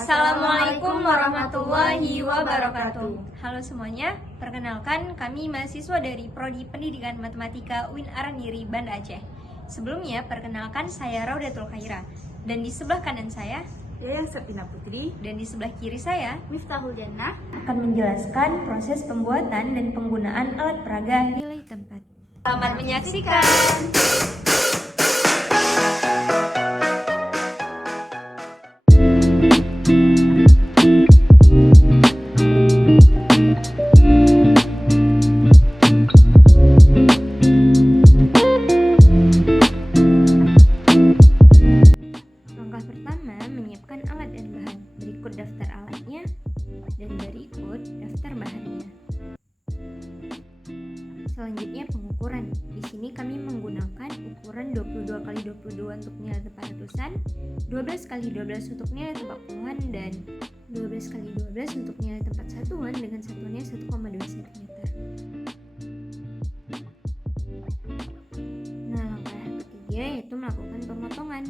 Assalamualaikum warahmatullahi wabarakatuh. Halo semuanya, perkenalkan kami mahasiswa dari Prodi Pendidikan Matematika UIN Arandiri, Banda Aceh. Sebelumnya, perkenalkan saya Raudatul Khaira. Dan di sebelah kanan saya, Yayang Sepina Putri. dan di sebelah kiri saya, Miftahul Jannah. akan menjelaskan proses pembuatan dan penggunaan alat peraga nilai tempat. Selamat menyaksikan! Langkah pertama, menyiapkan alat dan bahan. Berikut daftar alatnya dan berikut daftar bahannya. Selanjutnya pengukuran. Di sini kami menggunakan ukuran 22 x 22 untuk nilai tempat ratusan, 12 x 12 untuk nilai tempat puluhan, dan 12 x 12 untuk nilai tempat satuan dengan satuannya 1,2 cm. Nah, langkah ketiga yaitu melakukan pemotongan.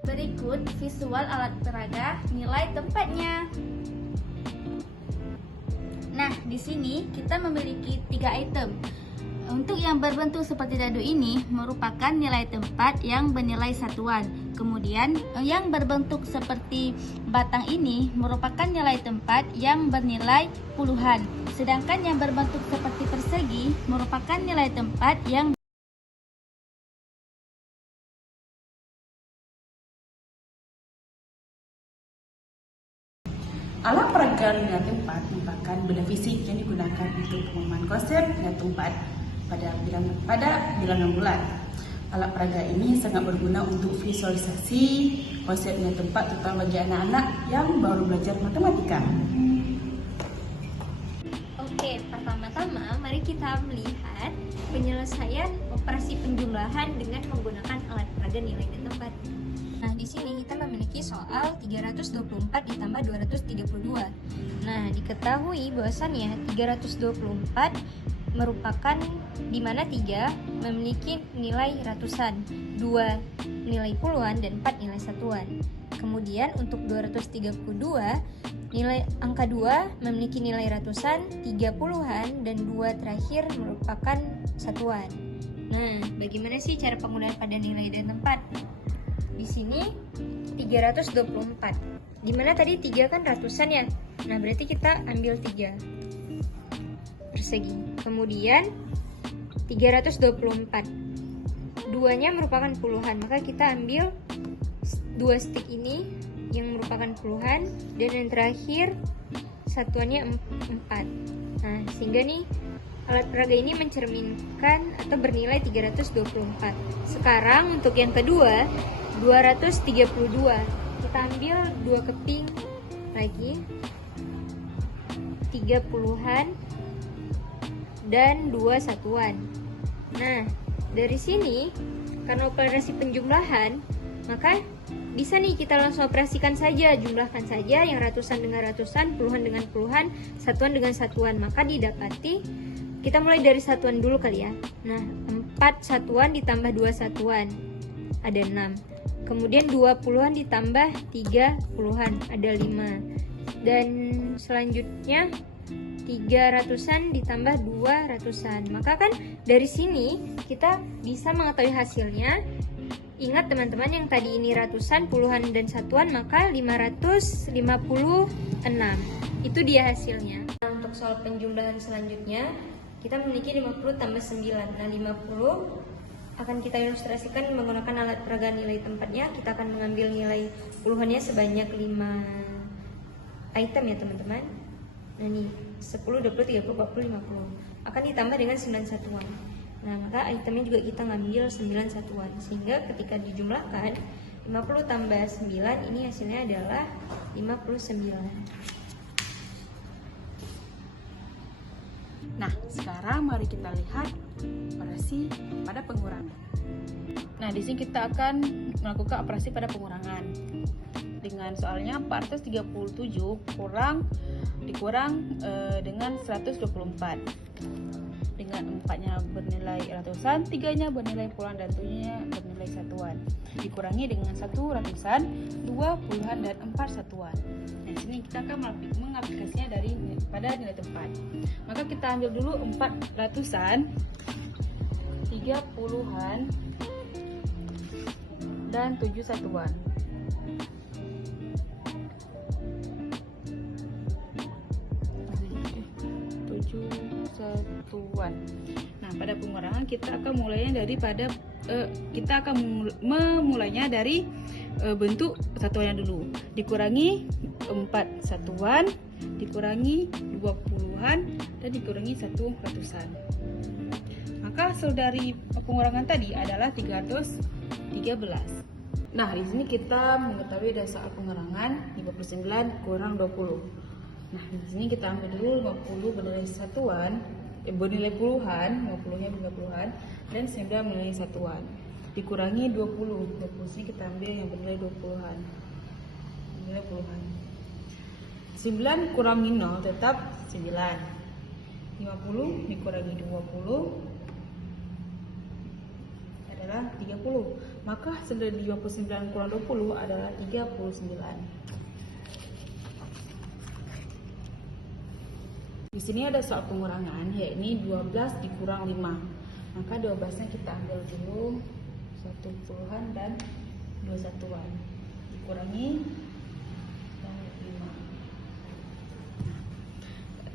Berikut visual alat peraga nilai tempatnya. Nah, di sini kita memiliki 3 item. Untuk yang berbentuk seperti dadu ini merupakan nilai tempat yang bernilai satuan. Kemudian yang berbentuk seperti batang ini merupakan nilai tempat yang bernilai puluhan. Sedangkan yang berbentuk seperti persegi merupakan nilai tempat yang Alat peraga nilai tempat merupakan benda fisik yang digunakan untuk pengumuman konsep nilai tempat pada bilangan bulat. Alat peraga ini sangat berguna untuk visualisasi konsep nilai tempat, terutama bagi anak-anak yang baru belajar matematika. Oke, pertama-tama mari kita melihat penyelesaian operasi penjumlahan dengan menggunakan alat peraga nilai dan tempat. Nah, di sini kita memiliki soal 324 ditambah 232. Nah, diketahui bahwasannya 324 merupakan di mana 3 memiliki nilai ratusan, 2 nilai puluhan, dan 4 nilai satuan. Kemudian untuk 232, nilai angka 2 memiliki nilai ratusan, 3 puluhan, dan 2 terakhir merupakan satuan. Nah, bagaimana sih cara penggunaan pada nilai dan tempat? Di sini 324. Dimana tadi 3 kan ratusan ya? Nah, berarti kita ambil 3 persegi. Kemudian 324. 2-nya merupakan puluhan, maka kita ambil 2 stik ini yang merupakan puluhan, dan yang terakhir satuannya 4. Nah, sehingga nih alat peraga ini mencerminkan atau bernilai 324. Sekarang untuk yang kedua 232. Kita ambil 2 keping lagi, 3 puluhan, dan 2 satuan. Nah, dari sini karena operasi penjumlahan, maka bisa nih kita langsung operasikan saja, jumlahkan saja yang ratusan dengan ratusan, puluhan dengan puluhan, satuan dengan satuan. Maka didapati, kita mulai dari satuan dulu kali ya. Nah, 4 satuan ditambah 2 satuan ada 6. Kemudian 2 puluhan ditambah 3 puluhan ada 5. Dan selanjutnya 3 ratusan ditambah 2 ratusan. Maka kan dari sini kita bisa mengetahui hasilnya. Ingat teman-teman, yang tadi ini ratusan, puluhan, dan satuan, maka 556. Itu dia hasilnya. Nah, untuk soal penjumlahan selanjutnya, kita memiliki 50 tambah 9. Nah, 50 akan kita ilustrasikan menggunakan alat peraga nilai tempatnya. Kita akan mengambil nilai puluhannya sebanyak 5 item ya teman-teman. Nah nih, 10, 20, 30, 40, 50 akan ditambah dengan 9 satuan. Nah, maka itemnya juga kita ngambil 9 satuan, sehingga ketika dijumlahkan 50 tambah 9 ini hasilnya adalah 59. Nah, sekarang mari kita lihat operasi pada pengurangan. Nah, di sini kita akan melakukan operasi pada pengurangan. dengan soalnya 437 dikurang dengan 124. Dengan 4-nya bernilai ratusan, 3-nya bernilai puluhan, dan 7-nya bernilai satuan. Dikurangi dengan 1 ratusan, 2 puluhan, dan 4 satuan. Nah, di sini kita akan mengaplikasinya pada nilai tempat. Maka kita ambil dulu 4 ratusan, 3 puluhan, dan 7 satuan. Nah, pada pengurangan kita akan memulainya dari bentuk satuannya dulu. Dikurangi 4 satuan, dikurangi 2 puluhan, dan dikurangi 1 ratusan. Maka hasil dari pengurangan tadi adalah 313. Nah, di sini kita mengetahui dasar pengurangan 59 kurang 20. Nah, di sini kita ambil dulu 50 bernilai satuan, bernilai puluhan, 50-nya bernilai puluhan, dan 9 bernilai satuan. Dikurangi 20. 20 sini kita ambil yang bernilai 20-an. Bernilai puluhan. 9 kurangi 0 tetap 9. 50 dikurangi 20 adalah 30. Maka hasil dari 29 kurang 20 adalah 39. Di sini ada soal pengurangan, yakni 12 dikurang 5. Maka 12-nya kita ambil dulu 1 puluhan dan 2 satuan. Dikurangi 5.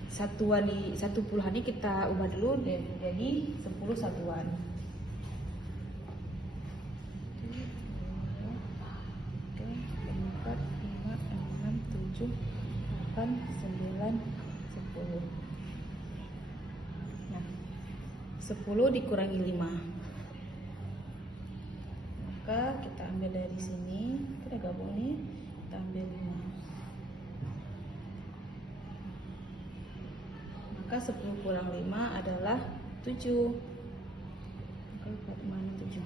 Satuan di 1 puluhan ini kita ubah dulu jadi 10 satuan. 4, 5, 6, 7, 8, 9, 10. Nah, 10 dikurangi 5. Maka kita ambil dari sini, kita gabung nih, kita ambil 5. Maka 10 kurang 5 adalah 7. Maka mana 7?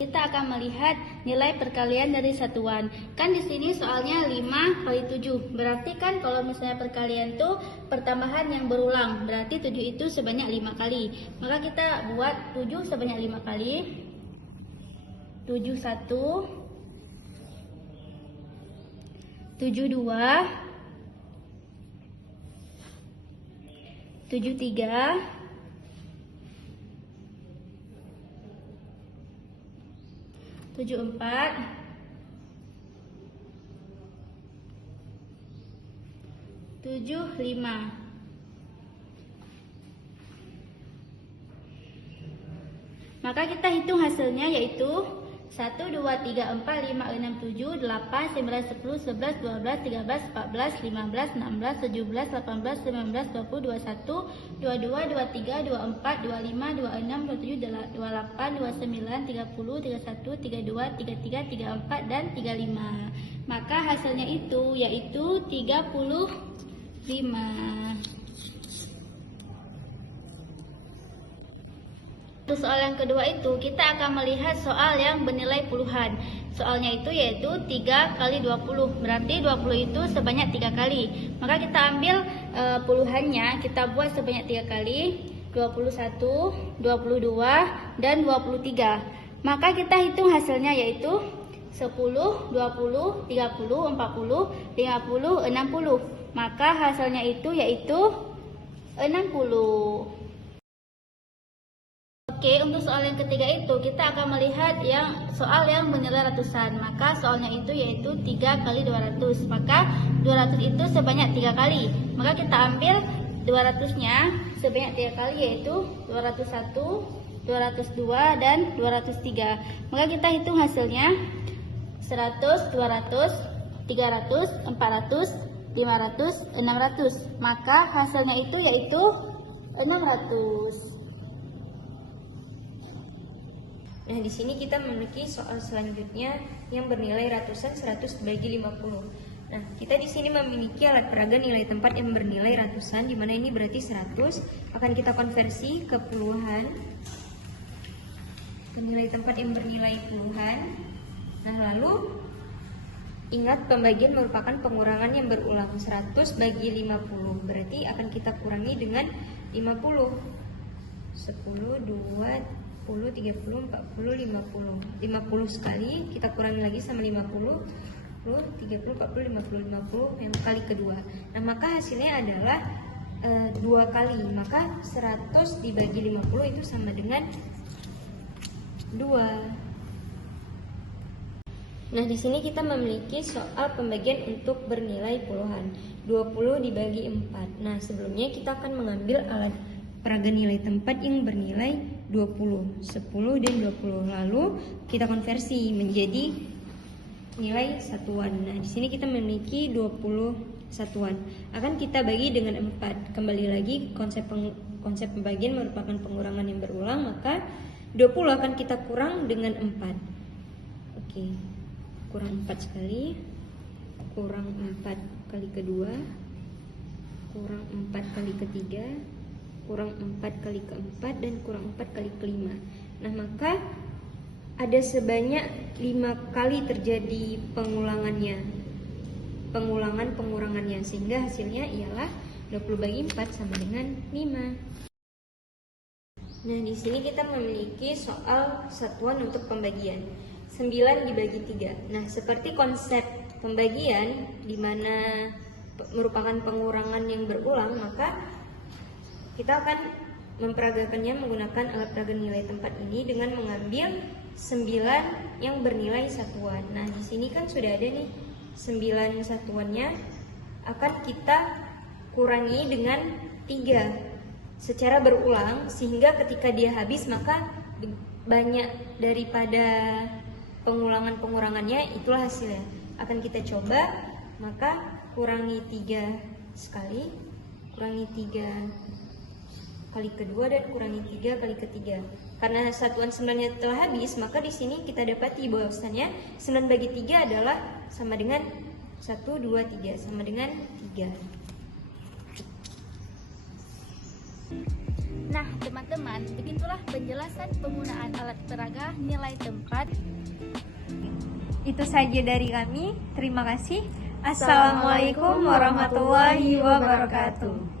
Kita akan melihat nilai perkalian dari satuan. Kan di sini soalnya 5 kali 7. Berarti kan kalau misalnya perkalian tuh pertambahan yang berulang. Berarti 7 itu sebanyak 5 kali. Maka kita buat 7 sebanyak 5 kali. 7 1, 7 2, 7 3, 7 4, 7 5. Maka kita hitung hasilnya yaitu 1, 2, 3, 4, 5, 6, 7, 8, 9, 10, 11, 12, 13, 14, 15, 16, 17, 18, 19, 20, 21, 22, 23, 24, 25, 26, 27, 28, 29, 30, 31, 32, 33, 34, dan 35. Maka hasilnya itu yaitu 35. Untuk soal yang kedua itu kita akan melihat soal yang bernilai puluhan. Soalnya itu yaitu 3 kali 20. Berarti 20 itu sebanyak 3 kali. Maka kita ambil puluhannya, kita buat sebanyak 3 kali. 21, 22, dan 23. Maka kita hitung hasilnya yaitu 10, 20, 30, 40, 50, 60. Maka hasilnya itu yaitu 60. Oke, untuk soal yang ketiga itu kita akan melihat soal yang bernilai ratusan. Maka soalnya itu yaitu 3 kali 200. Maka 200 itu sebanyak 3 kali. Maka kita ambil 200-nya sebanyak 3 kali yaitu 201, 202, dan 203. Maka kita hitung hasilnya 100, 200, 300, 400, 500, 600. Maka hasilnya itu yaitu 600. Nah, di sini kita memiliki soal selanjutnya yang bernilai ratusan 100 bagi 50. Nah, kita di sini memiliki alat peraga nilai tempat yang bernilai ratusan, di mana ini berarti 100 akan kita konversi ke puluhan. nilai tempat yang bernilai puluhan. Nah, lalu ingat pembagian merupakan pengurangan yang berulang. 100 bagi 50 berarti akan kita kurangi dengan 50. 10, 20, 30, 40, 50. 50 sekali kita kurangi lagi sama 50. 30, 40, 50, 50 yang kali kedua. Nah, maka hasilnya adalah 2 kali. Maka 100 dibagi 50 itu sama dengan 2. Nah, di sini kita memiliki soal pembagian untuk bernilai puluhan. 20 dibagi 4. Nah, sebelumnya kita akan mengambil alat peraga nilai tempat yang bernilai 20, 10, dan 20. Lalu kita konversi menjadi nilai satuan. Nah, di sini kita memiliki 20 satuan. Akan kita bagi dengan 4. Kembali lagi konsep pembagian merupakan pengurangan yang berulang, maka 20 akan kita kurang dengan 4. Oke. Kurang 4 sekali, kurang 4 kali kedua, kurang 4 kali ketiga, kurang 4 kali keempat, dan kurang 4 kali kelima. Nah, maka ada sebanyak 5 kali terjadi pengurangannya, sehingga hasilnya ialah 20 bagi 4 sama dengan 5. Nah, di sini kita memiliki soal satuan untuk pembagian. 9 dibagi 3. Nah, seperti konsep pembagian di mana merupakan pengurangan yang berulang, maka kita akan memperagakannya menggunakan alat peraga nilai tempat ini dengan mengambil 9 yang bernilai satuan. Nah, di sini kan sudah ada nih 9 satuannya, akan kita kurangi dengan 3 secara berulang, sehingga ketika dia habis maka banyak daripada pengurangannya itulah hasilnya. Akan kita coba, maka kurangi 3 sekali, kurangi 3 kali kedua, dan kurangi 3 kali ketiga. Karena satuan 9-nya telah habis, maka di sini kita dapati bahwasannya 9 bagi 3 adalah sama dengan 1, 2, 3, sama dengan 3. Nah, teman-teman, begitulah penjelasan penggunaan alat peraga nilai tempat. Itu saja dari kami. Terima kasih. Assalamualaikum warahmatullahi wabarakatuh.